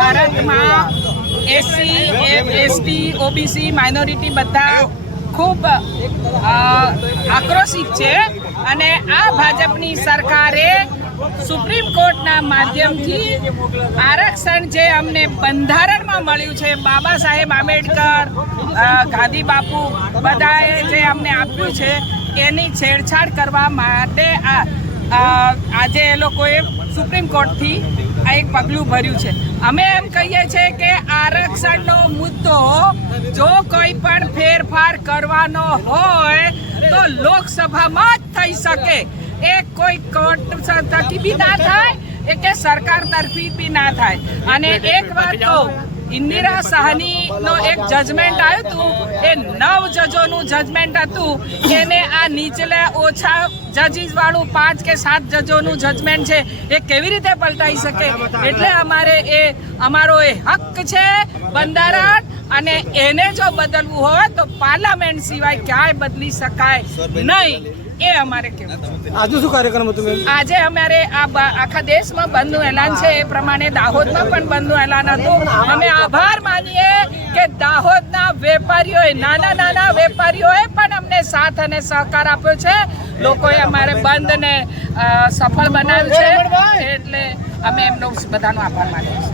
ભારતમાં SC ST OBC minority બધા ખૂબ આક્રોશિત છે અને આ ભાજપની સરકારે સુપ્રીમ કોર્ટના માધ્યમથી આરક્ષણ જે અમને બંધારણમાં મળ્યું છે, બાબા સાહેબ આંબેડકર, ગાંધી બાપુ બધાએ જે અમને આપ્યું છે એની છેડછાડ કરવા માટે આજે એ લોકોએ સુપ્રીમ કોર્ટથી આ એક પગલું ભર્યું છે. અમે એમ કહીએ છીએ કે આરક્ષણનો મુદ્દો જો કોઈ પણ ફેરફાર કરવાનો હોય તો લોકસભામાં જ થઈ શકે. એ કોઈ કોર્ટ થકી બી ના થાય કે સરકાર તરફી બી ના થાય. અને એક વાત કહું, ઇન્દિરા સાહનીનો એક જજમેન્ટ આવ્યું હતું, એ 9 જજોનું જજમેન્ટ હતું. એને આ નીચલા ઓછા જજીસ વાળું 5 કે 7 જજોનું જજમેન્ટ છે, એ કેવી રીતે પલટાઈ શકે? એટલે અમારો એ હક છે બંધારણ, અને એને જો બદલવું હોય તો પાર્લામેન્ટ સિવાય ક્યાંય બદલી શકાય નહીં. એ અમારે કહેવું છે. આજે શું કાર્યક્રમ હતો? આજે અમારે આખા દેશમાં બંધનું એલાન છે, એ પ્રમાણે દાહોદમાં પણ બંધનું એલાન હતું. અમે આભાર માનીએ કે દાહોદના વેપારીઓએ, નાના વેપારીઓએ પણ અમને સાથ અને સહકાર આપ્યો છે. લોકોએ અમારે બંધને સફળ બનાવ્યું છે, એટલે અમે એમનો બધાનો આભાર માનીએ છીએ.